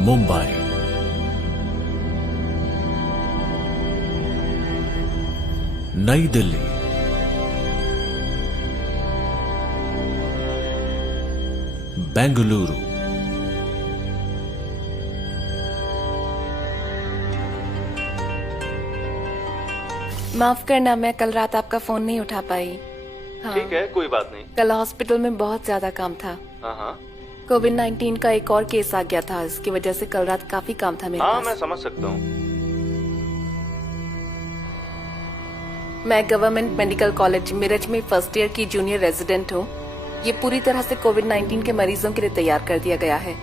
मुंबई, नई दिल्ली, बेंगलुरु, माफ करना, मैं कल रात आपका फोन नहीं उठा पाई। हाँ, ठीक है, कोई बात नहीं। कल हॉस्पिटल में बहुत ज्यादा काम था। हाँ, कोविड-19 का एक और केस आ गया था, इसकी वजह से कल रात काफी काम था मेरे पास। मैं समझ सकता हूँ। मैं गवर्नमेंट मेडिकल कॉलेज मिरज में फर्स्ट ईयर की जूनियर रेजिडेंट हूँ। ये पूरी तरह से कोविड-19 के मरीजों के लिए तैयार कर दिया गया है।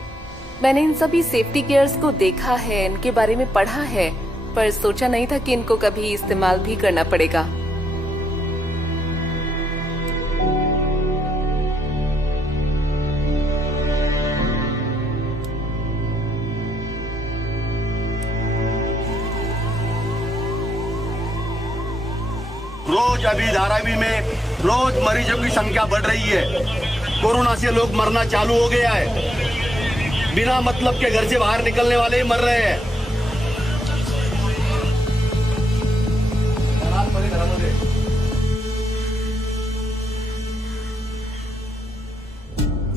मैंने इन सभी सेफ्टी केयर्स को देखा है, इनके बारे में पढ़ा है, पर सोचा नहीं था कि इनको कभी इस्तेमाल भी करना पड़ेगा। रोज अभी धारावी में रोज मरीजों की संख्या बढ़ रही है। कोरोना से लोग मरना चालू हो गया है। बिना मतलब के घर से बाहर निकलने वाले ही मर रहे हैं।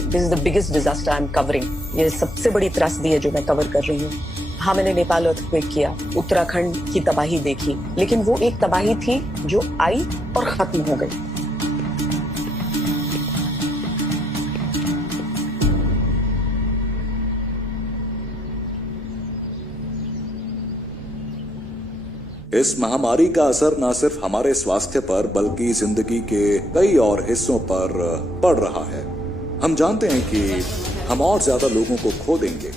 This is the biggest disaster I am covering. ये सबसे बड़ी त्रासदी है जो मैं कवर कर रही हूँ। हाँ, मैंने नेपाल अर्थक्वेक किया, उत्तराखंड की तबाही देखी, लेकिन वो एक तबाही थी जो आई और खत्म हो गई। इस महामारी का असर न सिर्फ हमारे स्वास्थ्य पर बल्कि जिंदगी के कई और हिस्सों पर पड़ रहा है। हम जानते हैं कि हम और ज्यादा लोगों को खो देंगे,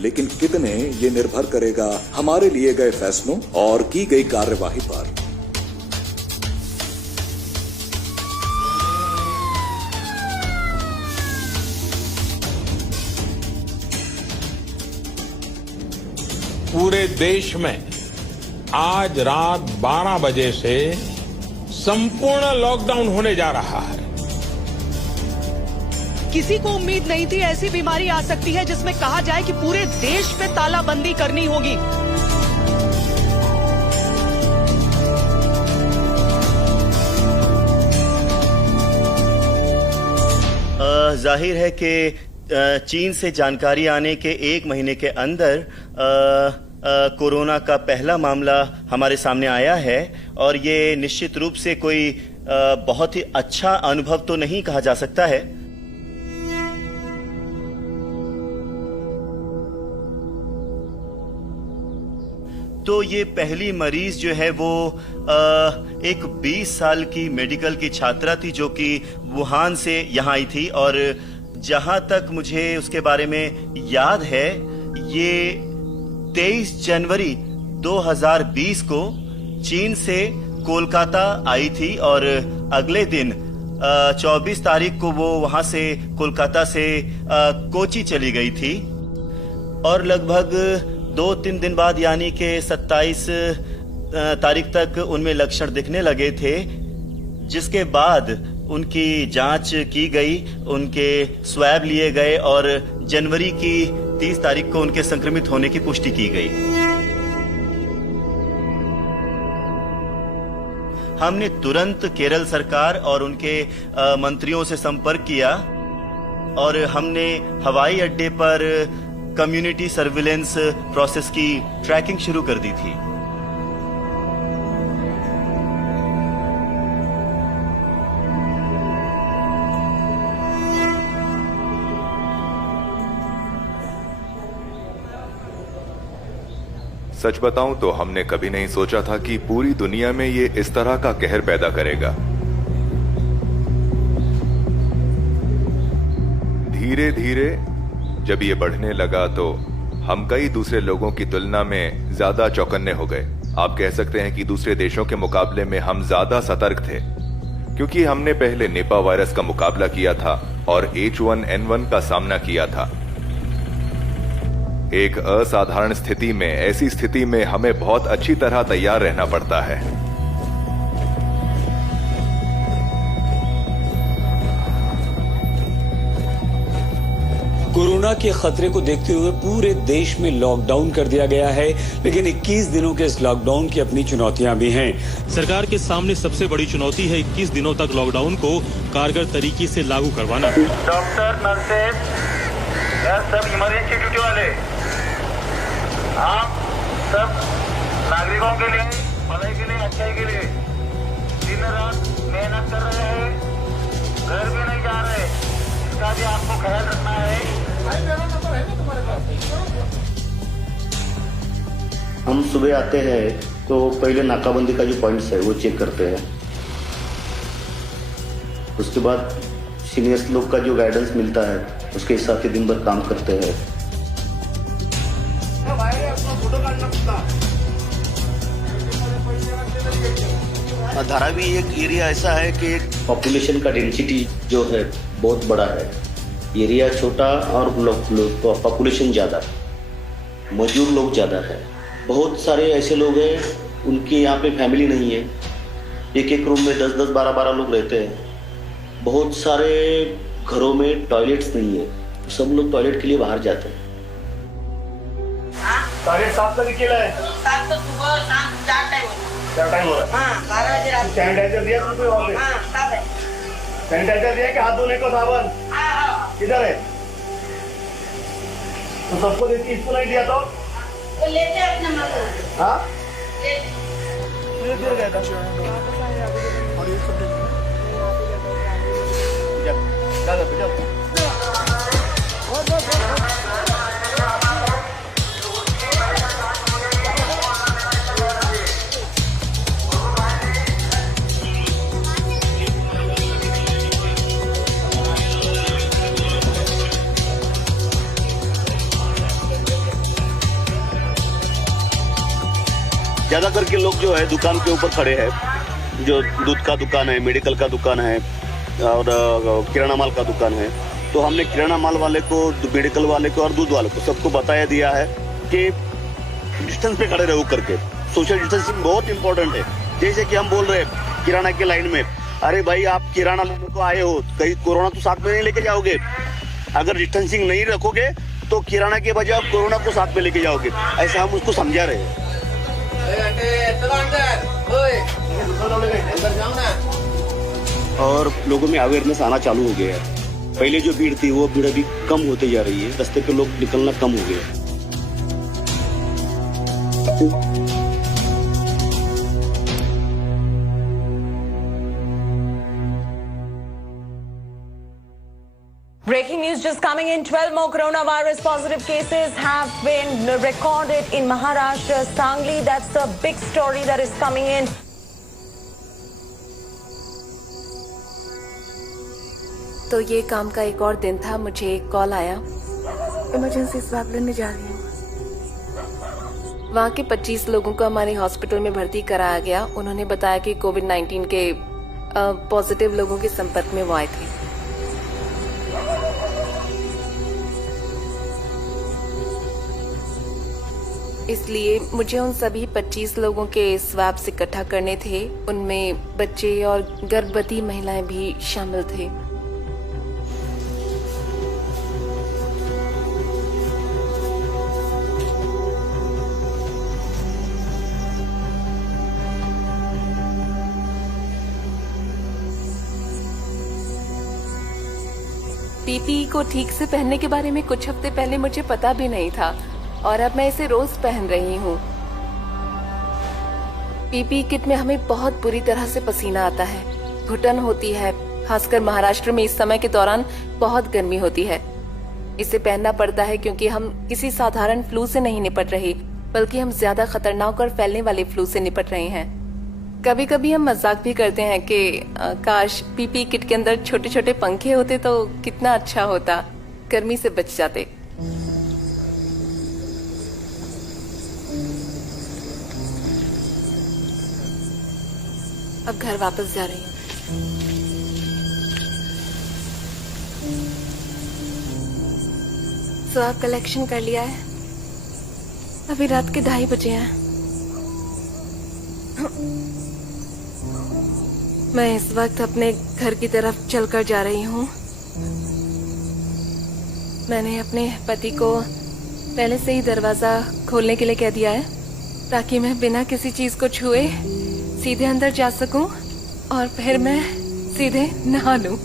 लेकिन कितने ये निर्भर करेगा हमारे लिए गए फैसलों और की गई कार्यवाही पर। पूरे देश में आज रात 12 बजे से संपूर्ण लॉकडाउन होने जा रहा है। किसी को उम्मीद नहीं थी ऐसी बीमारी आ सकती है जिसमें कहा जाए कि पूरे देश पे तालाबंदी करनी होगी। जाहिर है कि चीन से जानकारी आने के 1 महीने के अंदर कोरोना का पहला मामला हमारे सामने आया है और ये निश्चित रूप से कोई बहुत ही अच्छा अनुभव तो नहीं कहा जा सकता है। तो ये पहली मरीज जो है वो एक 20 साल की मेडिकल की छात्रा थी जो कि वुहान से यहाँ आई थी और जहां तक मुझे उसके बारे में याद है ये 23 जनवरी 2020 को चीन से कोलकाता आई थी और अगले दिन 24 तारीख को वो वहां से कोलकाता से कोची चली गई थी और लगभग 2-3 दिन बाद यानी कि 27 तारीख तक उनमें लक्षण दिखने लगे थे, जिसके बाद उनकी जांच की गई, उनके स्वैब लिए गए और जनवरी की 30 तारीख को उनके संक्रमित होने की पुष्टि की गई। हमने तुरंत केरल सरकार और उनके मंत्रियों से संपर्क किया और हमने हवाई अड्डे पर कम्युनिटी सर्विलेंस प्रोसेस की ट्रैकिंग शुरू कर दी थी। सच बताऊं तो हमने कभी नहीं सोचा था कि पूरी दुनिया में ये इस तरह का कहर पैदा करेगा। धीरे धीरे जब ये बढ़ने लगा तो हम कई दूसरे लोगों की तुलना में ज्यादा चौकन्ने हो गए। आप कह सकते हैं कि दूसरे देशों के मुकाबले में हम ज्यादा सतर्क थे, क्योंकि हमने पहले निपा वायरस का मुकाबला किया था और H1N1 का सामना किया था। एक असाधारण स्थिति में, ऐसी स्थिति में हमें बहुत अच्छी तरह तैयार रहना पड़ता है। कोरोना के खतरे को देखते हुए पूरे देश में लॉकडाउन कर दिया गया है, लेकिन 21 दिनों के इस लॉकडाउन की अपनी चुनौतियां भी हैं। सरकार के सामने सबसे बड़ी चुनौती है 21 दिनों तक लॉकडाउन को कारगर तरीके से लागू करवाना। डॉक्टर, नर्सेज, सब इमरजेंसी ड्यूटी वाले, आप सब नागरिकों के लिए, भलाई के लिए, अच्छाई के लिए दिन रात मेहनत कर रहे हैं, घर भी नहीं जा रहे, इसका भी आपको ख्याल रखना है। हम सुबह आते हैं तो पहले नाकाबंदी का जो पॉइंट्स है वो चेक करते हैं। उसके बाद सीनियर्स लोग का जो गाइडेंस मिलता है उसके हिसाब से दिन भर काम करते हैं। धारावी एक एरिया ऐसा है कि पॉपुलेशन का डेंसिटी जो है बहुत बड़ा है। एरिया छोटा और पॉपुलेशन ज़्यादा, मजदूर लोग ज़्यादा है। बहुत सारे ऐसे लोग हैं उनके यहाँ पे फैमिली नहीं है, एक एक रूम में 10-10, 12-12 लोग रहते हैं। बहुत सारे घरों में टॉयलेट्स नहीं है, सब लोग टॉयलेट के लिए बाहर जाते हैं। टॉयलेट साफ तो निकला है? साफ तो सुबह शाम 4 टाइम हो रहा है। हाँ, 12 बजे रात। सैनिटाइजर दिया तुमको वहाँ पे? हाँ, सब है। सैनिटाइजर दिया कि हाथ धोने को साबुन? हाँ। किधर है? तो सबको देती, इसको नहीं दिया तो लेते अपने मगर। हाँ? ज़्यादा करके लोग जो है दुकान के ऊपर खड़े हैं, जो दूध का दुकान है, मेडिकल का दुकान है और किराना माल का दुकान है। तो हमने किराना माल वाले को, मेडिकल वाले को और दूध वाले को सबको बताया दिया है कि डिस्टेंस पे खड़े रहो करके। सोशल डिस्टेंसिंग बहुत इंपॉर्टेंट है। जैसे कि हम बोल रहे हैं किराना के लाइन में, अरे भाई आप किराना लेने को आए हो, कहीं कोरोना तो साथ में नहीं लेके जाओगे। अगर डिस्टेंसिंग नहीं रखोगे तो किराना के बजाय आप कोरोना को साथ में लेके जाओगे। ऐसा हम उसको समझा रहे हैं। और लोगों में अवेयरनेस आना चालू हो गया है। पहले जो भीड़ थी वो भीड़ अभी कम होते जा रही है, रास्ते पे लोग निकलना कम हो गया। Breaking news just coming in. 12 more coronavirus positive cases have been recorded in Maharashtra, Sangli. That's the big story that is coming in. तो ये काम का एक और दिन था, मुझे एक कॉल आया, इमरजेंसी स्वाब लेने जा रही हूँ। वहाँ के 25 लोगों को हमारे हॉस्पिटल में भर्ती कराया गया। उन्होंने बताया कि कोविड-19 के पॉजिटिव लोगों के संपर्क में वो आए थे। इसलिए मुझे उन सभी 25 लोगों के स्वैब्स इकट्ठा करने थे। उनमें बच्चे और गर्भवती महिलाएं भी शामिल थे। पीपीई को ठीक से पहनने के बारे में कुछ हफ्ते पहले मुझे पता भी नहीं था और अब मैं इसे रोज पहन रही हूँ। पीपीई किट में हमें बहुत बुरी तरह से पसीना आता है, घुटन होती है, खासकर महाराष्ट्र में इस समय के दौरान बहुत गर्मी होती है। इसे पहनना पड़ता है क्योंकि हम किसी साधारण फ्लू से नहीं निपट रहे, बल्कि हम ज्यादा खतरनाक और फैलने वाले फ्लू से निपट रहे हैं। कभी कभी हम मजाक भी करते हैं कि काश पीपी किट के अंदर छोटे छोटे पंखे होते तो कितना अच्छा होता, गर्मी से बच जाते। अब घर वापस जा रही हूँ। स्वाब कलेक्शन कर लिया है। अभी रात के 2:30 बजे हैं। मैं इस वक्त अपने घर की तरफ चलकर जा रही हूँ। मैंने अपने पति को पहले से ही दरवाजा खोलने के लिए कह दिया है ताकि मैं बिना किसी चीज को छुए सीधे अंदर जा सकूं और फिर मैं सीधे नहा लूं।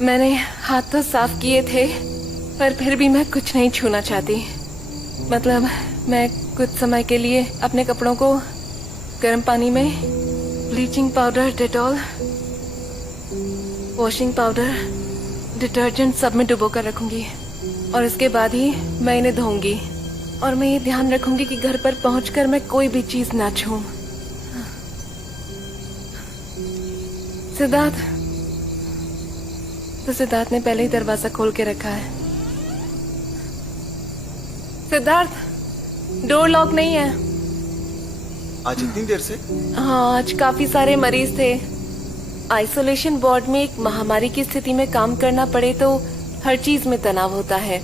मैंने हाथ तो साफ किए थे पर फिर भी मैं कुछ नहीं छूना चाहती। मतलब मैं कुछ समय के लिए अपने कपड़ों को गर्म पानी में bleaching powder, Dettol, washing powder, detergent सब में डुबो कर रखूंगी और इसके बाद ही मैं इन्हें धोऊंगी। और मैं ये ध्यान रखूंगी कि घर पर पहुंचकर मैं कोई भी चीज ना छूऊं। सिद्धार्थ, तो सिद्धार्थ ने पहले ही दरवाजा खोल के रखा है। सिद्धार्थ, डोर लॉक नहीं है। आज इतनी देर से? हाँ, आज काफी सारे मरीज थे। आइसोलेशन वार्ड में एक महामारी की स्थिति में काम करना पड़े तो हर चीज में तनाव होता है,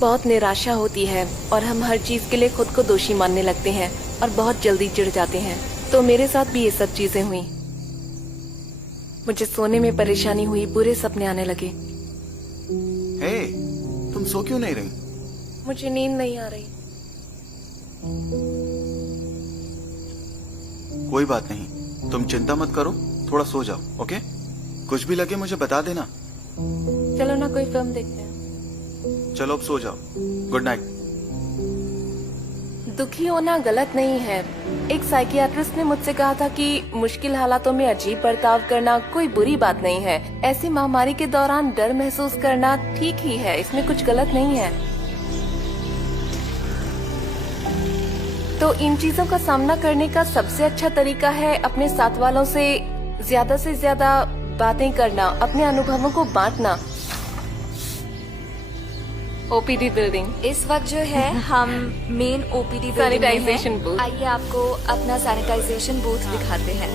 बहुत निराशा होती है और हम हर चीज के लिए खुद को दोषी मानने लगते हैं और बहुत जल्दी चिढ़ जाते हैं। तो मेरे साथ भी ये सब चीजें हुई। मुझे सोने में परेशानी हुई, बुरे सपने आने लगे। हे, तुम सो क्यों नहीं रही? मुझे नींद नहीं आ रही। कोई बात नहीं, तुम चिंता मत करो, थोड़ा सो जाओ, ओके? कुछ भी लगे मुझे बता देना। चलो ना कोई फिल्म देखते हैं। चलो अब सो जाओ, गुड नाइट। दुखी होना गलत नहीं है। एक साइकियाट्रिस्ट ने मुझसे कहा था कि मुश्किल हालातों में अजीब बर्ताव करना कोई बुरी बात नहीं है। ऐसी महामारी के दौरान डर महसूस करना ठीक ही है, इसमें कुछ गलत नहीं है। तो इन चीजों का सामना करने का सबसे अच्छा तरीका है अपने साथ वालों से ज्यादा बातें करना, अपने अनुभवों को बांटना। ओपीडी बिल्डिंग इस वक्त जो है हम मेन ओपीडी बिल्डिंग में सैनिटाइजेशन हैं। बूथ। आइए आपको अपना सैनिटाइजेशन बूथ दिखाते हैं।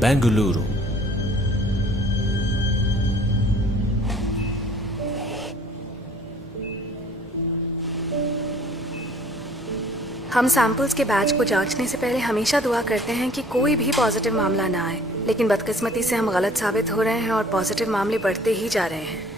बेंगलुरु। हम सैंपल्स के बैच को जांचने से पहले हमेशा दुआ करते हैं कि कोई भी पॉजिटिव मामला ना आए, लेकिन बदकिस्मती से हम गलत साबित हो रहे हैं और पॉजिटिव मामले बढ़ते ही जा रहे हैं।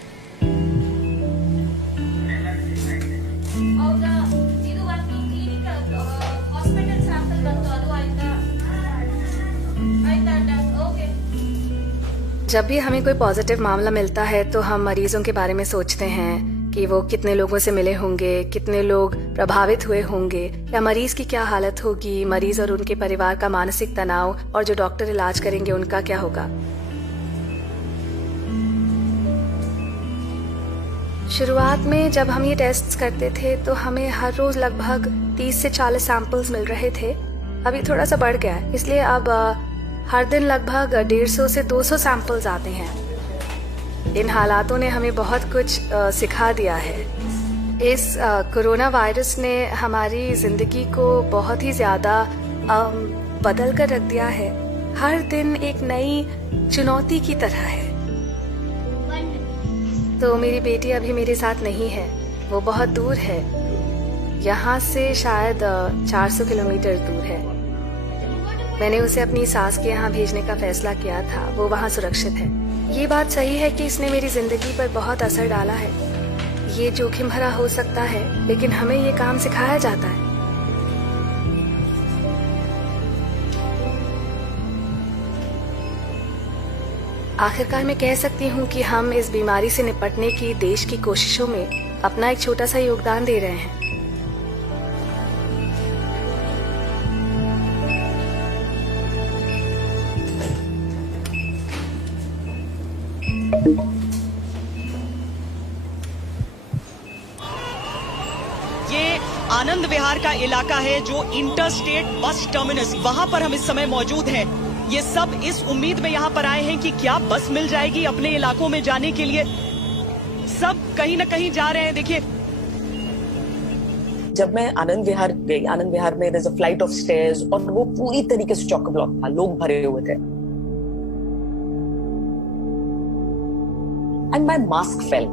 जब भी हमें कोई पॉजिटिव मामला मिलता है तो हम मरीजों के बारे में सोचते हैं कि वो कितने लोगों से मिले होंगे, कितने लोग प्रभावित हुए होंगे, या मरीज की क्या हालत होगी, मरीज और उनके परिवार का मानसिक तनाव, और जो डॉक्टर इलाज करेंगे उनका क्या होगा। शुरुआत में जब हम ये टेस्ट्स करते थे तो हमें हर रोज लगभग 30 से 40 सैंपल्स मिल रहे थे। अभी थोड़ा सा बढ़ गया है, इसलिए अब हर दिन लगभग 150 से 200 सैंपल्स आते हैं। इन हालातों ने हमें बहुत कुछ सिखा दिया है। इस कोरोना वायरस ने हमारी जिंदगी को बहुत ही ज्यादा बदल कर रख दिया है। हर दिन एक नई चुनौती की तरह है। तो मेरी बेटी अभी मेरे साथ नहीं है, वो बहुत दूर है, यहाँ से शायद 400 किलोमीटर दूर है। मैंने उसे अपनी सास के यहाँ भेजने का फैसला किया था, वो वहाँ सुरक्षित है। ये बात सही है कि इसने मेरी जिंदगी पर बहुत असर डाला है। ये जोखिम भरा हो सकता है, लेकिन हमें ये काम सिखाया जाता है। आखिरकार मैं कह सकती हूँ कि हम इस बीमारी से निपटने की देश की कोशिशों में अपना एक छोटा सा योगदान दे रहे हैं। ये आनंद विहार का इलाका है जो इंटर स्टेट बस टर्मिनस, वहाँ पर हम इस समय मौजूद हैं। ये सब इस उम्मीद में यहाँ पर आए हैं कि क्या बस मिल जाएगी अपने इलाकों में जाने के लिए। सब कहीं न कहीं जा रहे हैं। देखिए, जब मैं आनंद विहार गई, आनंद विहार में there's a flight of stairs और वो पूरी तरीके से चॉक ब्लॉक था, लोग भरे हुए थे। And my mask fell.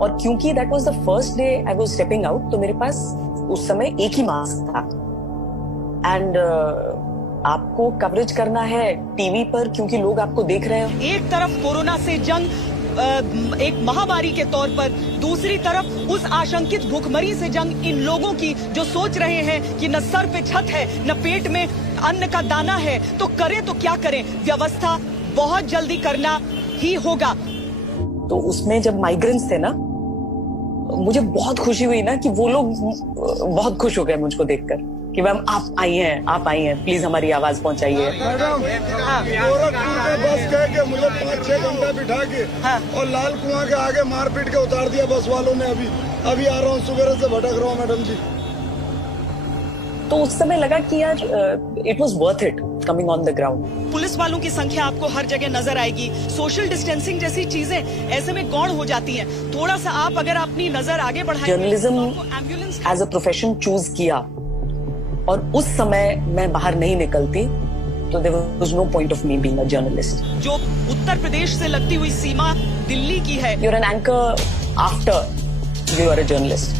और क्योंकि that was the first day I was stepping out, तो मेरे पास उस समय एक ही मास्क था। And आपको कवरेज करना है टीवी पर क्योंकि लोग आपको देख रहे हैं। एक तरफ कोरोना से जंग एक महामारी के तौर पर, दूसरी तरफ उस आशंकित भूखमरी से जंग इन लोगों की जो सोच रहे हैं कि न सर पे छत है न पेट में अन्न का दाना है, तो करें तो क्या करें। व्यवस्था बहुत जल्दी करना ही होगा। तो उसमें जब माइग्रेंट्स थे ना, मुझे बहुत खुशी हुई ना कि वो लोग बहुत खुश हो गए मुझको देखकर कि मैम आप आई हैं, प्लीज हमारी आवाज पहुंचाइए। मैडम, गोरखपुर में बस कह के मुझे 5-6 घंटा बिठा के और लाल कुआं के आगे मारपीट के उतार दिया बस वालों ने। अभी आ रहा हूँ, सुबह से भटक रहा हूँ मैडम जी। तो उस समय लगा कि यार it was worth it coming on the ground. Police वालों की संख्या आपको हर जगह नजर आएगी। सोशल डिस्टेंसिंग जैसी चीजें ऐसे में गौण हो जाती हैं। थोड़ा सा आप अगर अपनी नजर आगे बढ़ाएं। Journalism as a profession choose किया और उस समय मैं बाहर नहीं निकलती तो there was no point of me being a journalist. जो उत्तर प्रदेश से लगती हुई सीमा दिल्ली की है। You are an anchor after you are a journalist.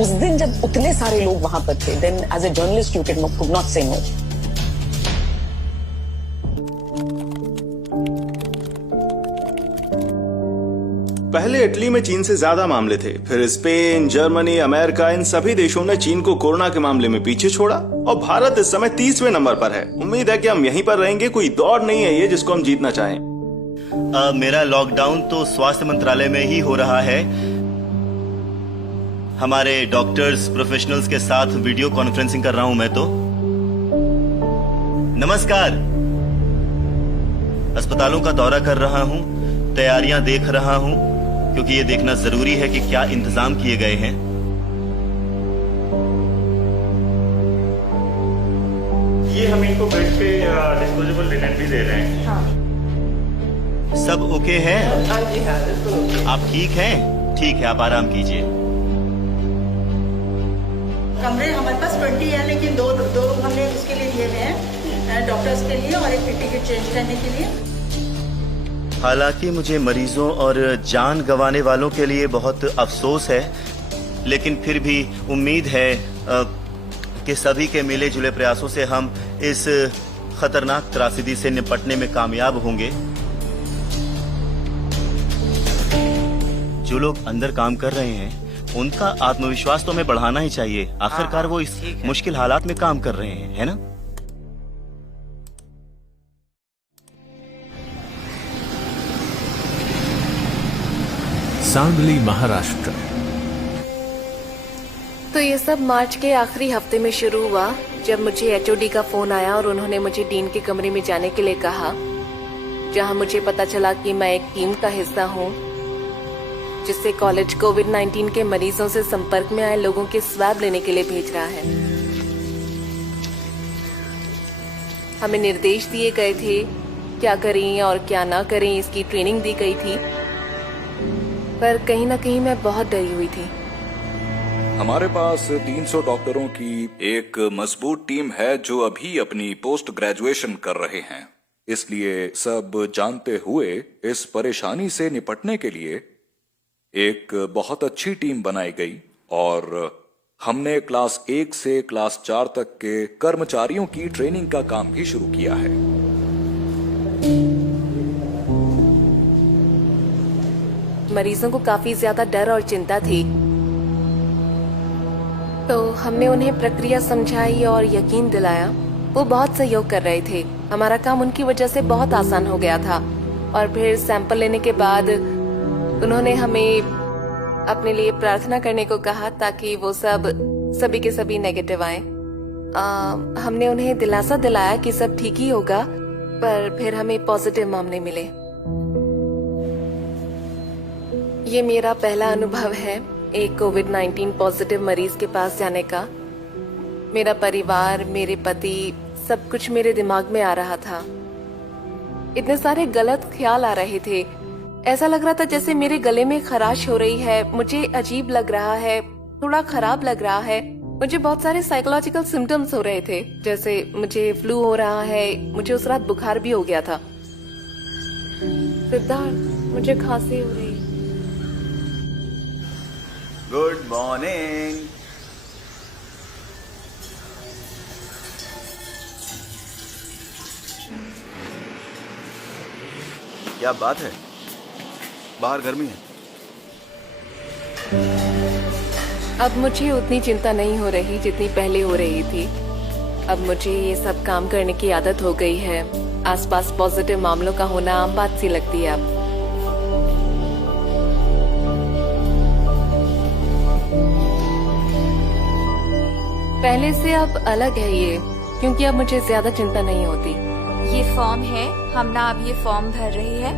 उस दिन जब उतने सारे लोग वहां पर थे, then as a journalist you could not say no. पहले इटली में चीन से ज्यादा मामले थे, फिर स्पेन, जर्मनी, अमेरिका, इन सभी देशों ने चीन को कोरोना के मामले में पीछे छोड़ा और भारत इस समय 30वें नंबर पर है। उम्मीद है कि हम यहीं पर रहेंगे। कोई दौड़ नहीं है ये जिसको हम जीतना चाहें। मेरा लॉकडाउन तो स्वास्थ्य मंत्रालय में ही हो रहा है। हमारे डॉक्टर्स प्रोफेशनल्स के साथ वीडियो कॉन्फ्रेंसिंग कर रहा हूं मैं तो। नमस्कार। अस्पतालों का दौरा कर रहा हूं, तैयारियां देख रहा हूं, क्योंकि ये देखना जरूरी है कि क्या इंतजाम किए गए हैं। ये हम इनको बेड पे डिस्पोजेबल लिनेन भी दे रहे हैं। हाँ। सब ओके है? हाँ जी, हाँ। आप ठीक हैं? ठीक है, आप आराम कीजिए। कमरे हमारे पास 20 है, लेकिन दो रूम हमने उसके लिए दिए हुए हैं, डॉक्टर्स के लिए और एक पीटी किट चेंज करने के लिए। हालांकि मुझे मरीजों और जान गंवाने वालों के लिए बहुत अफसोस है, लेकिन फिर भी उम्मीद है कि सभी के मिले जुले प्रयासों से हम इस खतरनाक त्रासदी से निपटने में कामयाब होंगे। जो लोग अंदर काम कर रहे हैं उनका आत्मविश्वास तो हमें बढ़ाना ही चाहिए। आखिरकार वो इस मुश्किल हालात में काम कर रहे हैं, है ना? सांगली, महाराष्ट्र। तो ये सब मार्च के आखिरी हफ्ते में शुरू हुआ, जब मुझे एचओडी का फोन आया और उन्होंने मुझे डीन के कमरे में जाने के लिए कहा, जहां मुझे पता चला कि मैं एक टीम का हिस्सा हूं जिससे कॉलेज कोविड-19 के मरीजों से संपर्क में आए लोगों के स्वैब लेने के लिए भेज रहा है। हमें निर्देश दिए गए थे क्या करें और क्या ना करें, इसकी ट्रेनिंग दी गई थी, पर कहीं ना कहीं मैं बहुत डरी हुई थी। हमारे पास 300 डॉक्टरों की एक मजबूत टीम है जो अभी अपनी पोस्ट ग्रेजुएशन कर रहे हैं। इसलिए सब जानते हुए इस परेशानी से निपटने के लिए एक बहुत अच्छी टीम बनाई गई और हमने क्लास 1 से क्लास 4 तक के कर्मचारियों की ट्रेनिंग का काम भी शुरू किया है। मरीजों को काफी ज्यादा डर और चिंता थी, तो हमने उन्हें प्रक्रिया समझाई और यकीन दिलाया वो बहुत सहयोग कर रहे थे। हमारा काम उनकी वजह से बहुत आसान हो गया था। और फिर सैंपल लेने के बाद उन्होंने हमें अपने लिए प्रार्थना करने को कहा ताकि वो सभी के सभी नेगेटिव आए। हमने उन्हें दिलासा दिलाया कि सब ठीक ही होगा, पर फिर हमें पॉजिटिव मामले मिले। ये मेरा पहला अनुभव है एक कोविड-19 पॉजिटिव मरीज के पास जाने का। मेरा परिवार, मेरे पति, सब कुछ मेरे दिमाग में आ रहा था। इतने सारे गलत ख्याल आ रहे थे। ऐसा लग रहा था जैसे मेरे गले में खराश हो रही है, मुझे अजीब लग रहा है, थोड़ा खराब लग रहा है। मुझे बहुत सारे साइकोलॉजिकल सिम्टम्स हो रहे थे, जैसे मुझे फ्लू हो रहा है, मुझे उस रात बुखार भी हो गया था। सिद्धार्थ, मुझे खांसी हो रही। Good morning. क्या बात है, बाहर गर्मी है। अब मुझे उतनी चिंता नहीं हो रही जितनी पहले हो रही थी। अब मुझे ये सब काम करने की आदत हो गई है। आसपास पॉजिटिव मामलों का होना आम बात सी लगती है अब। पहले से अब अलग है ये, क्योंकि अब मुझे ज्यादा चिंता नहीं होती। ये फॉर्म है, हम ना अब ये फॉर्म भर रही है।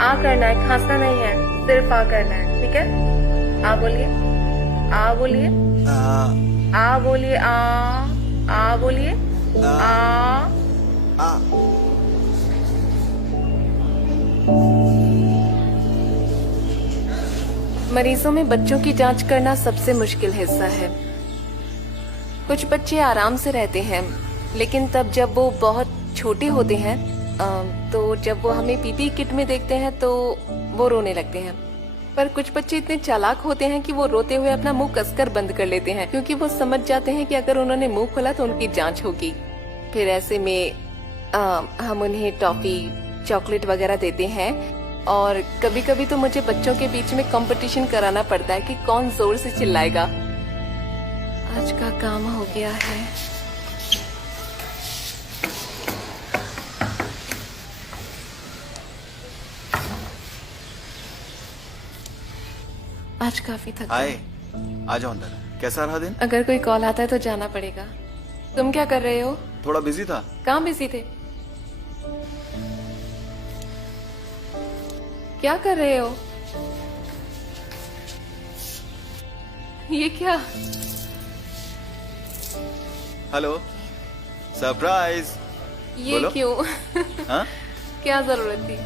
आ करना है, खांसना नहीं है, सिर्फ आ करना है, ठीक है? आ बोलिए, आ बोलिए, आ बोलिए, आ बोलिए, आ। मरीजों में बच्चों की जांच करना सबसे मुश्किल हिस्सा है। कुछ बच्चे आराम से रहते हैं, लेकिन तब जब वो बहुत छोटे होते हैं तो जब वो हमें पीपी किट में देखते हैं तो वो रोने लगते हैं। पर कुछ बच्चे इतने चालाक होते हैं कि वो रोते हुए अपना मुंह कसकर बंद कर लेते हैं, क्योंकि वो समझ जाते हैं कि अगर उन्होंने मुंह खोला तो उनकी जांच होगी। फिर ऐसे में हम उन्हें टॉफी, चॉकलेट वगैरह देते हैं। और कभी कभी तो मुझे बच्चों के बीच में कंपटीशन कराना पड़ता है कि कौन जोर से चिल्लाएगा। आज का काम हो गया है। आज काफी थक आए, आ जाओ अंदर। कैसा रहा दिन? अगर कोई कॉल आता है तो जाना पड़ेगा। तुम क्या कर रहे हो? थोड़ा बिजी था। कहाँ बिजी थे? क्या कर रहे हो? ये क्या? Hello, surprise. ये बोलो। क्यों? हाँ? क्या जरूरत थी?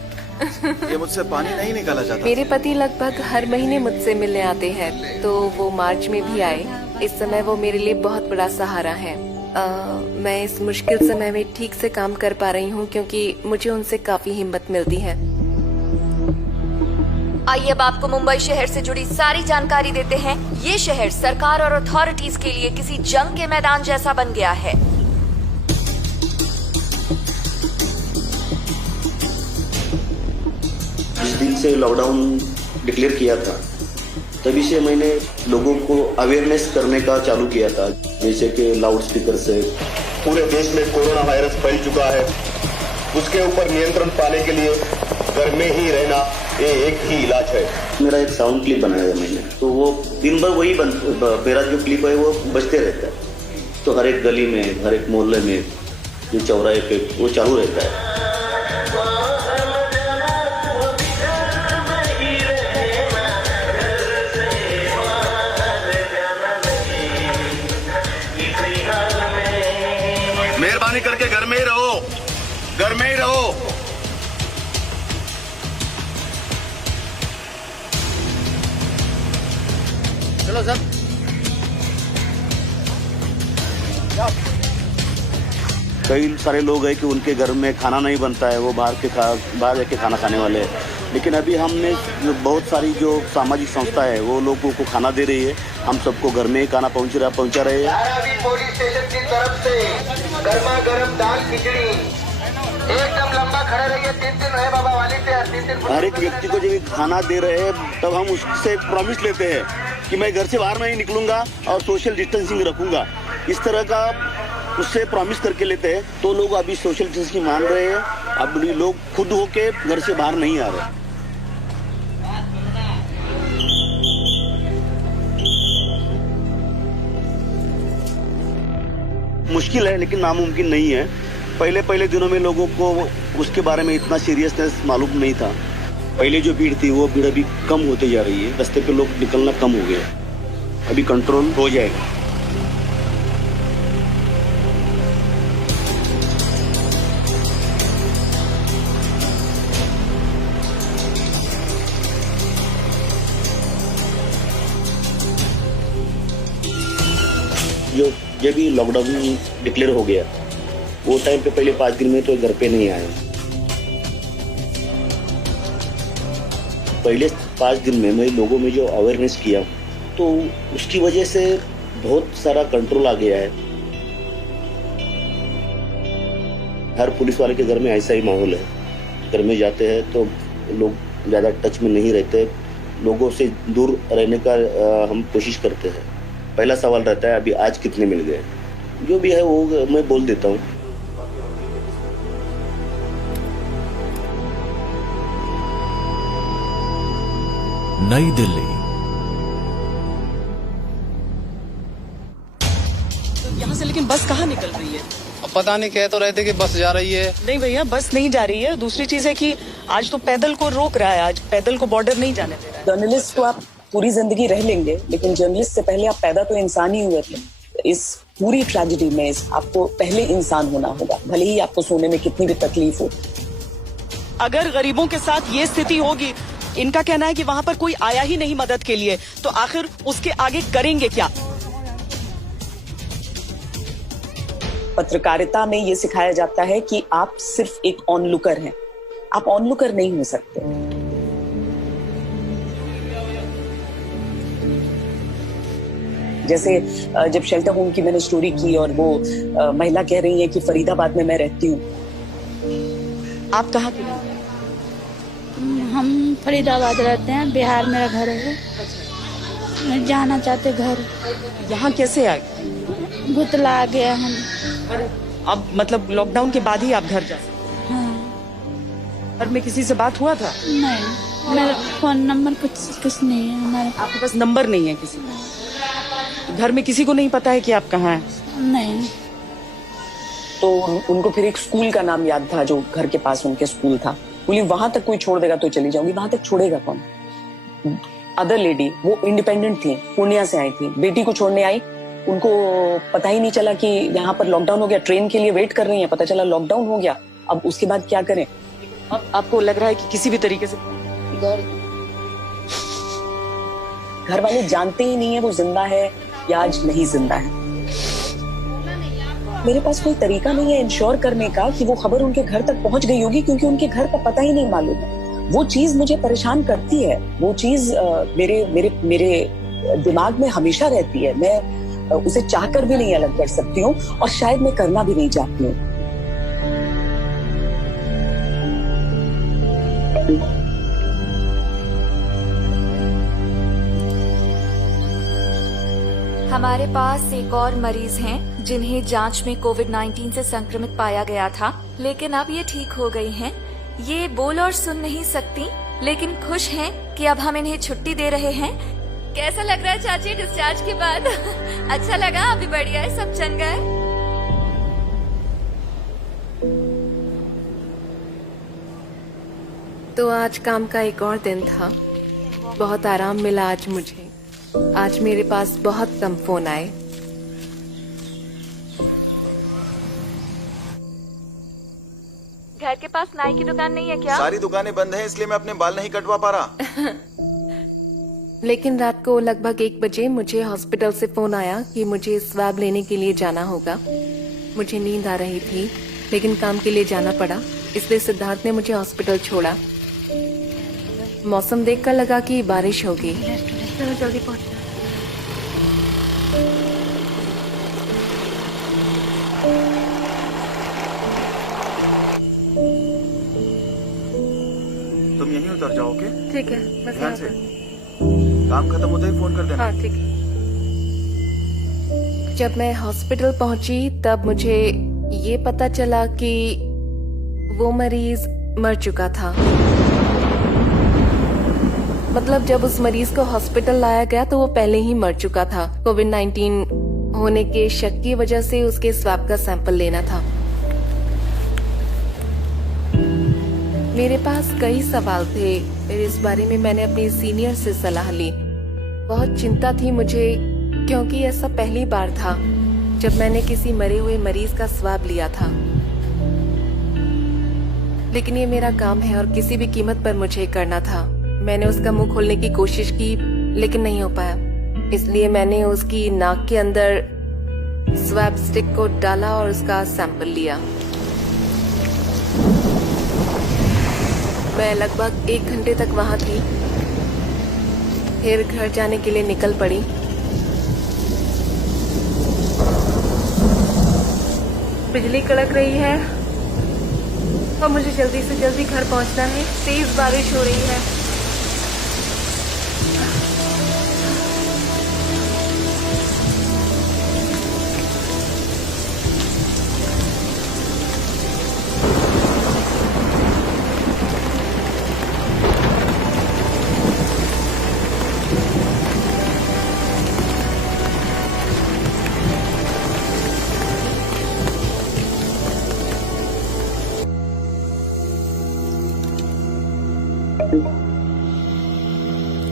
ये मुझसे पानी नहीं निकाला जाता। मेरे पति लगभग हर महीने मुझसे मिलने आते हैं, तो वो मार्च में भी आए। इस समय वो मेरे लिए बहुत बड़ा सहारा है। मैं इस मुश्किल समय में ठीक से काम कर पा रही हूँ, क्योंकि मुझे उनसे काफी हिम्मत मिलती है। आइए अब आपको मुंबई शहर से जुड़ी सारी जानकारी देते हैं। ये शहर सरकार और अथॉरिटीज के लिए किसी जंग के मैदान जैसा बन गया है। जिस दिन से लॉकडाउन डिक्लेयर किया था, तभी से मैंने लोगों को अवेयरनेस करने का चालू किया था, जैसे कि लाउड स्पीकर से। पूरे देश में कोरोना वायरस फैल चुका है, उसके ऊपर नियंत्रण पाने के लिए घर में ही रहना ये एक ही इलाज है। मेरा एक साउंड क्लिप बनाया मैंने, तो वो दिन भर वही मेरा जो क्लिप है वो बजते रहता है। तो हर एक गली में, हर एक मोहल्ले में, जो चौराहे पे, वो चालू रहता है। मेहरबानी करके घर में ही रहो, घर में ही रहो। चलो सर। कई सारे लोग हैं कि उनके घर में खाना नहीं बनता है, वो बाहर जाके खाना खाने वाले हैं। लेकिन अभी हमने बहुत सारी जो सामाजिक संस्था है वो लोगों को खाना दे रही है। हम सबको घर में ही खाना पहुंचा रहे हैं। पुलिस स्टेशन की तरफ से गर्मा गर्म दाल खिचड़ी एकदम लंबा खड़े रहिए, 3-3 रहे बाबा वाली से 3-3। हर एक व्यक्ति को जब ये खाना दे रहे हैं तब हम उससे एक प्रॉमिस लेते हैं कि मैं घर से बाहर नहीं निकलूंगा और सोशल डिस्टेंसिंग रखूंगा। इस तरह का उससे प्रॉमिस करके लेते हैं तो लोग अभी सोशल डिस्टेंसिंग मान रहे हैं। अब लोग खुद होके घर से बाहर नहीं आ रहे। मुश्किल है लेकिन नामुमकिन नहीं है। पहले दिनों में लोगों को उसके बारे में इतना सीरियसनेस मालूम नहीं था। पहले जो भीड़ थी वो भीड़ अभी कम होते जा रही है। रास्ते पे लोग निकलना कम हो गया, अभी कंट्रोल हो जाएगा। जब भी लॉकडाउन डिक्लेयर हो गया वो टाइम पे पहले 5 दिन में तो घर पे नहीं आए। पहले 5 दिन में मैं लोगों में जो अवेयरनेस किया तो उसकी वजह से बहुत सारा कंट्रोल आ गया है। हर पुलिस वाले के घर में ऐसा ही माहौल है। घर में जाते हैं तो लोग ज़्यादा टच में नहीं रहते, लोगों से दूर रहने का हम कोशिश करते हैं। पहला सवाल रहता है अभी आज कितने मिल गए, जो भी है वो मैं बोल देता हूँ। नई दिल्ली। यहाँ से लेकिन बस कहाँ निकल रही है? अब पता नहीं, कह तो रहे थे कि बस जा रही है। नहीं भैया, बस नहीं जा रही है। दूसरी चीज है कि आज तो पैदल को रोक रहा है, आज पैदल को बॉर्डर नहीं जाने दे रहा है। जर्नलिस्ट तो आप पूरी जिंदगी रह लेंगे, लेकिन जर्नलिस्ट से पहले आप पैदा तो इंसान ही हुए थे। इस पूरी ट्रेजेडी में आपको पहले इंसान होना होगा, भले ही आपको सोने में कितनी भी तकलीफ हो। अगर गरीबों के साथ ये स्थिति होगी, इनका कहना है कि वहाँ पर कोई आया ही नहीं मदद के लिए, तो आखिर उसके आगे करेंगे क्या? पत्रकारिता में ये सिखाया जाता है कि आप सिर्फ एक ऑनलुकर हैं, आप ऑनलुकर नहीं हो सकते। जैसे जब शेल्टर होम की मैंने स्टोरी की और वो महिला कह रही है कि फरीदाबाद में मैं रहती हूँ। आप कहाँ के? हम फरीदाबाद रहते हैं, बिहार मेरा घर है। मैं जाना चाहते घर। यहाँ कैसे आ? गुतला आ गया हम। अब मतलब लॉकडाउन के बाद ही आप घर जा? हाँ। घर में किसी से बात हुआ था? नहीं, मेरा फोन नंबर कुछ नहीं है हमारे। आपके पास नंबर नहीं है किसी का? घर में किसी को नहीं पता है कि आप कहाँ हैं? नहीं। तो उनको फिर एक स्कूल का नाम याद था जो घर के पास उनके स्कूल था। बोली वहां तक कोई छोड़ देगा तो चली जाऊंगी। वहां तक छोड़ेगा कौन? अदर लेडी, वो इंडिपेंडेंट थी, पूर्णिया से आई थी, बेटी को छोड़ने आई। उनको पता ही नहीं चला कि यहाँ पर लॉकडाउन हो गया। ट्रेन के लिए वेट कर रही है, पता चला लॉकडाउन हो गया। अब उसके बाद क्या करें? अब आपको लग रहा है कि किसी भी तरीके से घर वाले जानते ही नहीं है वो जिंदा है या आज नहीं जिंदा है। मेरे पास कोई तरीका नहीं है इंश्योर करने का कि वो खबर उनके घर तक पहुंच गई होगी, क्योंकि उनके घर का पता ही नहीं मालूम है। वो चीज मुझे परेशान करती है, वो चीज मेरे मेरे मेरे दिमाग में हमेशा रहती है। मैं उसे चाहकर भी नहीं अलग कर सकती हूँ और शायद मैं करना भी नहीं चाहती हूँ। हमारे पास एक और मरीज हैं जिन्हें जांच में कोविड-19 से संक्रमित पाया गया था, लेकिन अब ये ठीक हो गई हैं। ये बोल और सुन नहीं सकती, लेकिन खुश हैं कि अब हम इन्हें छुट्टी दे रहे हैं। कैसा लग रहा है चाची डिस्चार्ज के बाद? अच्छा लगा? अभी बढ़िया है, सब चल गए? तो आज काम का एक और दिन था। बहुत आराम मिला आज मुझे। आज मेरे पास बहुत कम फोन आए। घर के पास नाई की दुकान नहीं है क्या? सारी दुकानें बंद हैं, इसलिए मैं अपने बाल नहीं कटवा पा रहा। लेकिन रात को लगभग 1 बजे मुझे हॉस्पिटल से फोन आया कि मुझे स्वैब लेने के लिए जाना होगा। मुझे नींद आ रही थी, लेकिन काम के लिए जाना पड़ा, इसलिए सिद्धार्थ ने मुझे हॉस्पिटल छोड़ा। मौसम देखकर लगा कि बारिश होगी। चलो जल्दी पहुंच। उतर जाओ, ओके? ठीक है, बस ध्यान यहाँ से। पर। काम खत्म होते ही फोन कर देना। हाँ ठीक है। जब मैं हॉस्पिटल पहुंची तब मुझे ये पता चला कि वो मरीज मर चुका था। मतलब जब उस मरीज को हॉस्पिटल लाया गया तो वो पहले ही मर चुका था। कोविड-19 होने के शक की वजह से उसके स्वैब का सैंपल लेना था। मेरे पास कई सवाल थे, फिर इस बारे में मैंने अपनी सीनियर से सलाह ली। बहुत चिंता थी मुझे, क्योंकि ऐसा पहली बार था जब मैंने किसी मरे हुए मरीज का स्वाब लिया था। लेकिन ये मेरा काम है और किसी भी कीमत पर मुझे करना था। मैंने उसका मुंह खोलने की कोशिश की, लेकिन नहीं हो पाया। इसलिए मैंने उसकी नाक के अंदर स्वैब स्टिक को डाला और उसका सैंपल लिया। मैं लगभग 1 घंटे तक वहां थी, फिर घर जाने के लिए निकल पड़ी। बिजली कड़क रही है और मुझे जल्दी से जल्दी घर पहुंचना है। तेज बारिश हो रही है।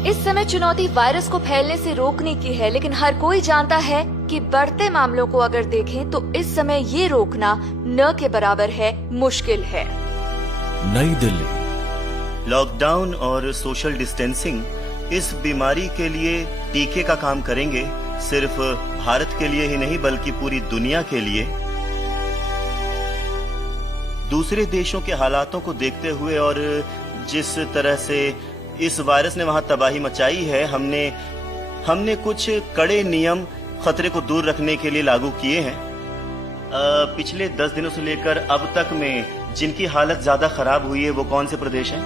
इस समय चुनौती वायरस को फैलने से रोकने की है, लेकिन हर कोई जानता है कि बढ़ते मामलों को अगर देखें तो इस समय ये रोकना न के बराबर है, मुश्किल है। नई दिल्ली। लॉकडाउन और सोशल डिस्टेंसिंग इस बीमारी के लिए टीके का काम करेंगे, सिर्फ भारत के लिए ही नहीं बल्कि पूरी दुनिया के लिए। दूसरे देशों के हालातों को देखते हुए और जिस तरह से इस वायरस ने वहां तबाही मचाई है, हमने कुछ कड़े नियम खतरे को दूर रखने के लिए लागू किए हैं। पिछले 10 दिनों से लेकर अब तक में जिनकी हालत ज्यादा खराब हुई है वो कौन से प्रदेश हैं?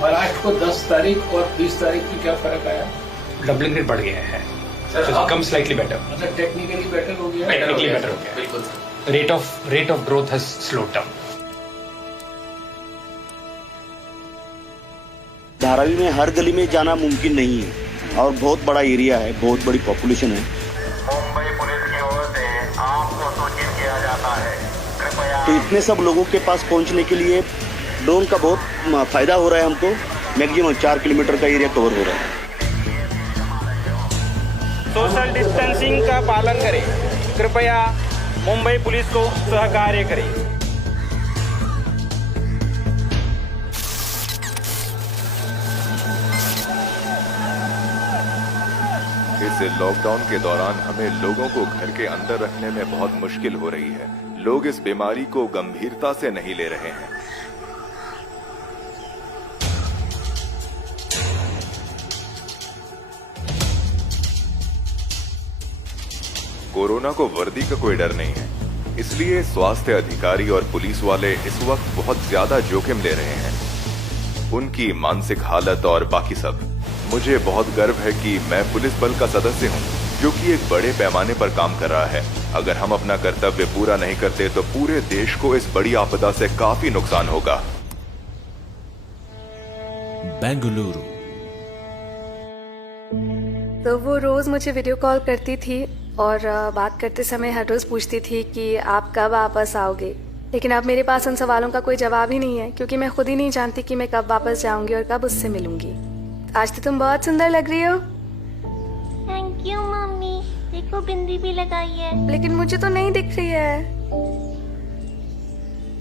महाराष्ट्र को 10 तारीख और 30 तारीख की क्या फर्क आया? डबलिंग रेट बढ़ गया है, कम स्लाइटली बेटर, मतलब टेक्निकली बेटर हो गया, टेक्निकली बेटर हो गया, बिल्कुल। Rate of growth has slowed down. Dharavi में हर गली में जाना मुमकिन नहीं है और बहुत बड़ा एरिया है, बहुत बड़ी पॉपुलेशन है। मुंबई पुलिस की ओर से आपको सूचित किया जाता है, कृपया। तो इतने सब लोगों के पास पहुंचने के लिए ड्रोन का बहुत फायदा हो रहा है हमको। मैक्सिमम 4 किलोमीटर का एरिया कवर हो रहा है। सोशल डिस्टेंसिंग का पालन करें, कृपया मुंबई पुलिस को सहकार्य करें। इस लॉकडाउन के दौरान हमें लोगों को घर के अंदर रखने में बहुत मुश्किल हो रही है। लोग इस बीमारी को गंभीरता से नहीं ले रहे हैं। कोरोना को वर्दी का कोई डर नहीं है, इसलिए स्वास्थ्य अधिकारी और पुलिस वाले इस वक्त बहुत ज्यादा जोखिम ले रहे हैं। उनकी मानसिक हालत और बाकी सब। मुझे बहुत गर्व है कि मैं पुलिस बल का सदस्य हूं, जो कि एक बड़े पैमाने पर काम कर रहा है। अगर हम अपना कर्तव्य पूरा नहीं करते तो पूरे देश को इस बड़ी आपदा से काफी नुकसान होगा। बेंगलुरु। तो वो रोज मुझे वीडियो कॉल करती थी और बात करते समय हर रोज पूछती थी कि आप कब वापस आओगे। लेकिन अब मेरे पास उन सवालों का कोई जवाब ही नहीं है, क्योंकि मैं खुद ही नहीं जानती कि मैं कब वापस जाऊंगी और कब उससे मिलूंगी। आज तो तुम बहुत सुंदर लग रही हो। थैंक यू मम्मी, देखो बिंदी भी लगाई है। लेकिन मुझे तो नहीं दिख रही है।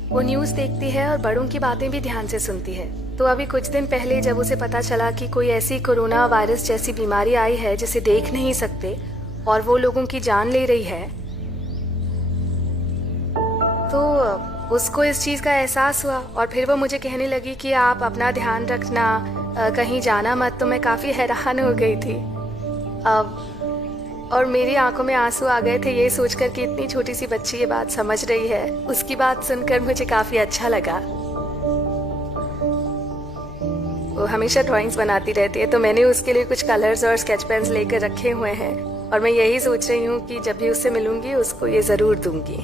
वो न्यूज देखती है और बड़ों की बातें भी ध्यान से सुनती है। तो अभी कुछ दिन पहले जब उसे पता चला कि कोई ऐसी कोरोना वायरस जैसी बीमारी आई है जिसे देख नहीं सकते और वो लोगों की जान ले रही है, तो उसको इस चीज का एहसास हुआ और फिर वो मुझे कहने लगी कि आप अपना ध्यान रखना, कहीं जाना मत। तो मैं काफी हैरान हो गई थी। अब और मेरी आंखों में आंसू आ गए थे ये सोचकर कि इतनी छोटी सी बच्ची ये बात समझ रही है। उसकी बात सुनकर मुझे काफी अच्छा लगा। वो हमेशा ड्राइंग्स बनाती रहती है, तो मैंने उसके लिए कुछ कलर्स और स्केच पेन्स लेकर रखे हुए हैं और मैं यही सोच रही हूँ कि जब भी उससे मिलूंगी उसको ये जरूर दूंगी।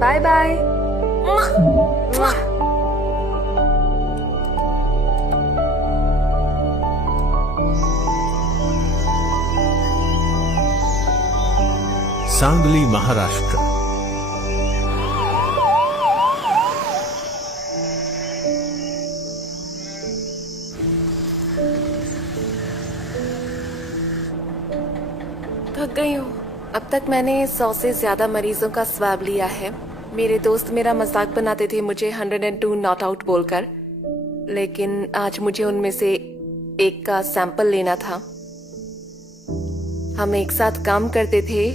Bye bye. सांगली, महाराष्ट्र। थक गई हूँ। अब तक मैंने 100 से ज्यादा मरीजों का स्वाब लिया है। मेरे दोस्त मेरा मजाक बनाते थे मुझे 102 नॉट आउट बोलकर, लेकिन आज मुझे उनमें से एक का सैंपल लेना था। हम एक साथ काम करते थे,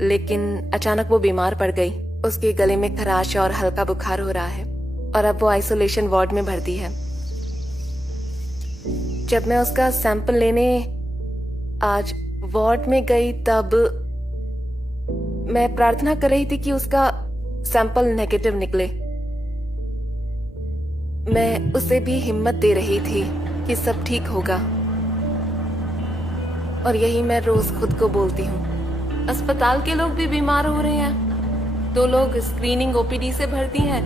लेकिन अचानक वो बीमार पड़ गई। उसके गले में खराश और हल्का बुखार हो रहा है और अब वो आइसोलेशन वार्ड में भर्ती है। जब मैं उसका सैंपल लेने आज वार्ड में गई तब मैं प्रार्थना कर रही थी कि उसका सैंपल नेगेटिव निकले। मैं उसे भी हिम्मत दे रही थी कि सब ठीक होगा, और यही मैं रोज खुद को बोलती हूँ। अस्पताल के लोग भी बीमार हो रहे हैं। 2 लोग स्क्रीनिंग ओपीडी से भर्ती हैं,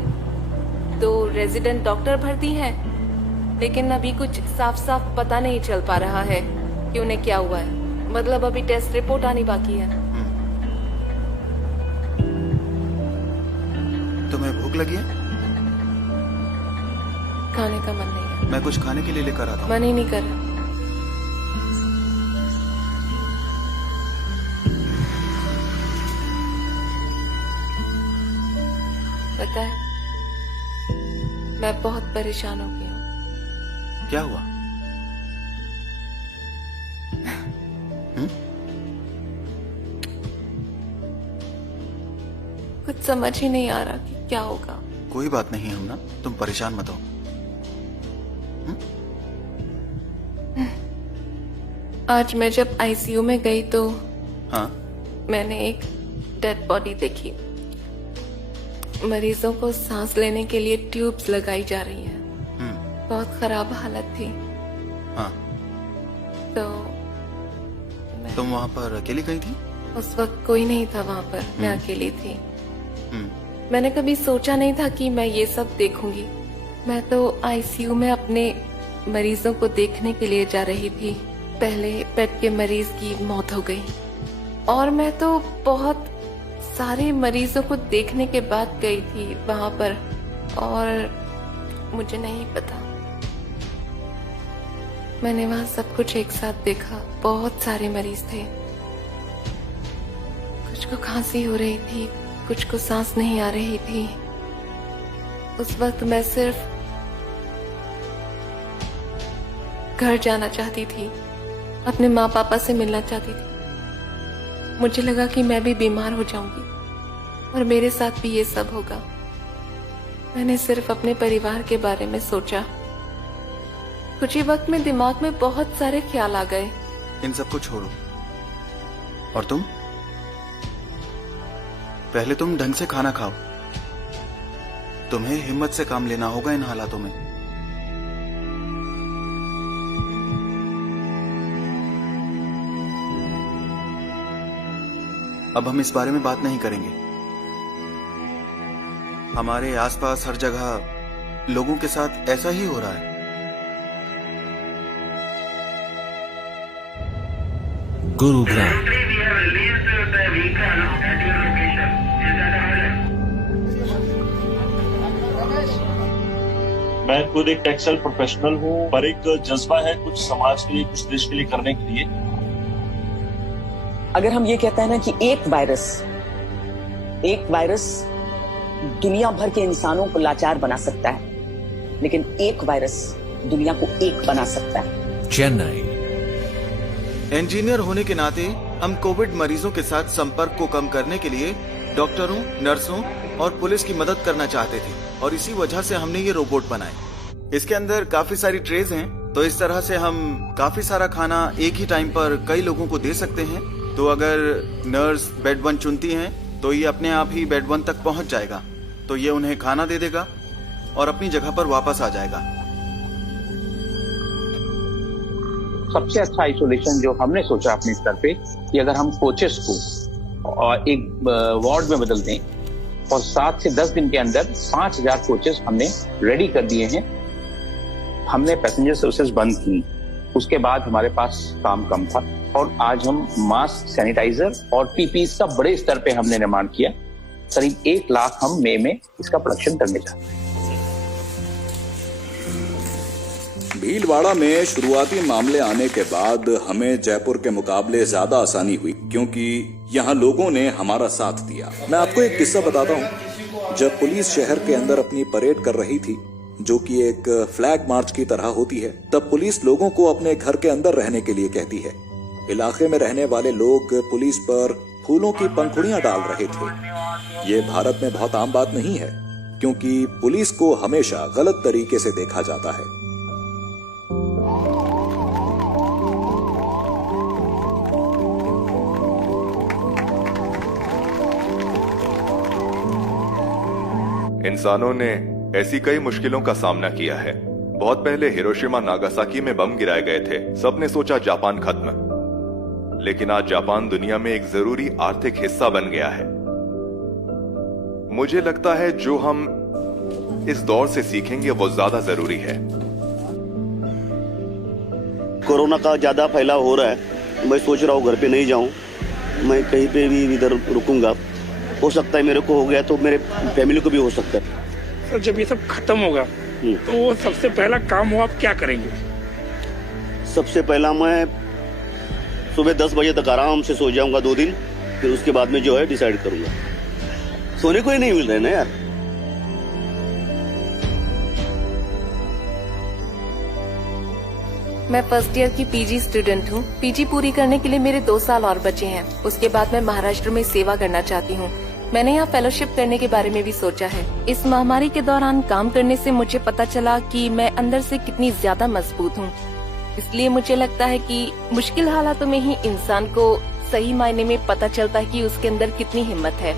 2 रेजिडेंट डॉक्टर भर्ती हैं, लेकिन अभी कुछ साफ साफ पता नहीं चल पा रहा है कि उन्हें क्या हुआ है। मतलब अभी टेस्ट रिपोर्ट आनी बाकी है। तुम्हें भूख लगी है? खाने का मन नहीं है। मैं कुछ खाने के लिए लेकर आता हूँ। मन ही नहीं कर रहा। पता है, मैं बहुत परेशान हो गई हूँ। क्या हुआ? कुछ समझ ही नहीं आ रहा कि क्या होगा। कोई बात नहीं हम ना, तुम परेशान मत हो। आज मैं जब आईसीयू में गई तो हाँ? मैंने एक डेड बॉडी देखी। मरीजों को सांस लेने के लिए ट्यूब्स लगाई जा रही हैं। बहुत खराब हालत थी। हाँ। तो तुम वहाँ पर अकेली गई थी? उस वक्त कोई नहीं था वहाँ पर, मैं अकेली थी। मैंने कभी सोचा नहीं था कि मैं ये सब देखूंगी। मैं तो आईसीयू में अपने मरीजों को देखने के लिए जा रही थी। पहले पेट के मरीज की मौत हो गई और मैं तो बहुत सारे मरीजों को देखने के बाद गई थी वहां पर, और मुझे नहीं पता। मैंने वहां सब कुछ एक साथ देखा। बहुत सारे मरीज थे। कुछ को खांसी हो रही थी, कुछ को सांस नहीं आ रही थी। उस वक्त मैं सिर्फ घर जाना चाहती थी, अपने माँ पापा से मिलना चाहती थी। मुझे लगा कि मैं भी बीमार हो जाऊंगी और मेरे साथ भी ये सब होगा। मैंने सिर्फ अपने परिवार के बारे में सोचा। कुछ ही वक्त में दिमाग में बहुत सारे ख्याल आ गए। इन सबको छोड़ो और तुम पहले तुम ढंग से खाना खाओ। तुम्हें हिम्मत से काम लेना होगा इन हालातों में। अब हम इस बारे में बात नहीं करेंगे। हमारे आसपास हर जगह लोगों के साथ ऐसा ही हो रहा है। गुरुग्राम। मैं खुद एक टेक्सटाइल प्रोफेशनल हूँ, पर एक जज्बा है कुछ समाज के लिए, कुछ देश के लिए करने के लिए। अगर हम ये कहते हैं ना कि एक वायरस दुनिया भर के इंसानों को लाचार बना सकता है, लेकिन एक वायरस दुनिया को एक बना सकता है। चेन्नई। इंजीनियर होने के नाते हम कोविड मरीजों के साथ संपर्क को कम करने के लिए डॉक्टरों, नर्सों और पुलिस की मदद करना चाहते थे और इसी वजह से हमने ये रोबोट बनाए। इसके अंदर काफी सारी ट्रेज हैं, तो इस तरह से हम काफी सारा खाना एक ही टाइम पर कई लोगों को दे सकते हैं। तो अगर नर्स बेड 1 चुनती हैं तो ये अपने आप ही बेड 1 तक पहुंच जाएगा, तो ये उन्हें खाना दे देगा और अपनी जगह पर वापस आ जाएगा। सबसे अच्छा आइसोलेशन जो हमने सोचा अपने स्तर पे कि अगर हम कोचेस को एक वार्ड में बदल दें और 7 से 10 दिन के अंदर 5000 कोचेस हमने रेडी कर दिए हैं। हमने पैसेंजर सर्विसेज बंद की, उसके बाद हमारे पास काम कम था और आज हम मास्क, सैनिटाइजर और पीपी का बड़े स्तर पे हमने निर्माण किया। करीब 1 लाख हम मई में इसका प्रोडक्शन करने चाहते हैं। भीलवाड़ा में शुरुआती मामले आने के बाद हमें जयपुर के मुकाबले ज्यादा आसानी हुई, क्योंकि यहाँ लोगों ने हमारा साथ दिया। मैं आपको एक किस्सा बताता हूँ। जब पुलिस शहर के अंदर अपनी परेड कर रही थी, जो कि एक फ्लैग मार्च की तरह होती है, तब पुलिस लोगों को अपने घर के अंदर रहने के लिए कहती है। इलाके में रहने वाले लोग पुलिस पर फूलों की पंखुड़ियां डाल रहे थे। ये भारत में बहुत आम बात नहीं है, क्योंकि पुलिस को हमेशा गलत तरीके से देखा जाता है। इंसानों ने ऐसी कई मुश्किलों का सामना किया है। बहुत पहले हिरोशिमा नागासाकी में बम गिराए गए थे। सबने सोचा जापान खत्म, लेकिन आज जापान दुनिया में एक जरूरी आर्थिक हिस्सा बन गया है। मुझे लगता है जो हम इस दौर से सीखेंगे वो ज्यादा जरूरी है। कोरोना का ज्यादा फैलाव हो रहा है। मैं सोच रहा हूँ घर पे नहीं जाऊं, मैं कहीं पे भी इधर रुकूंगा। हो सकता है मेरे को हो गया तो मेरे फैमिली को भी हो सकता है। सर जब ये सब खत्म होगा तो वो सबसे पहला काम हो आप क्या करेंगे? सबसे पहला मैं सुबह 10 बजे तक आराम से सो जाऊंगा 2 दिन, फिर उसके बाद में जो है डिसाइड करूंगा। सोने को ही नहीं मिल रहा है ना यार। मैं फर्स्ट ईयर की पीजी स्टूडेंट हूँ। पीजी पूरी करने के लिए मेरे 2 साल और बचे हैं। उसके बाद मैं महाराष्ट्र में सेवा करना चाहती हूँ। मैंने यहाँ फेलोशिप करने के बारे में भी सोचा है। इस महामारी के दौरान काम करने से मुझे पता चला कि मैं अंदर से कितनी ज्यादा मजबूत हूँ। इसलिए मुझे लगता है कि मुश्किल हालातों में ही इंसान को सही मायने में पता चलता है कि उसके अंदर कितनी हिम्मत है।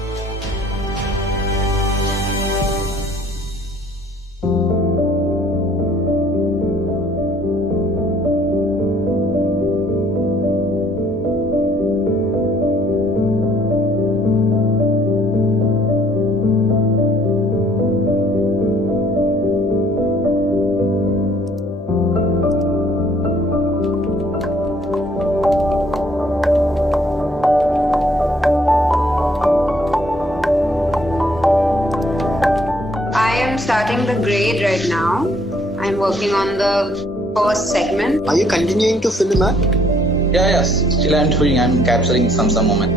Starting the grade right now. I'm working on the first segment. Are you continuing to film that? Yeah, yes. Still I'm capturing some moment.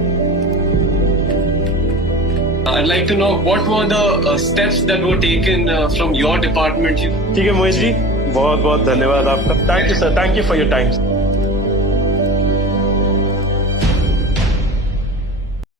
I'd like to know what were the steps that were taken from your department. ठीक है मोहित जी, बहुत बहुत धन्यवाद आपका। Thank you sir, thank you for your time.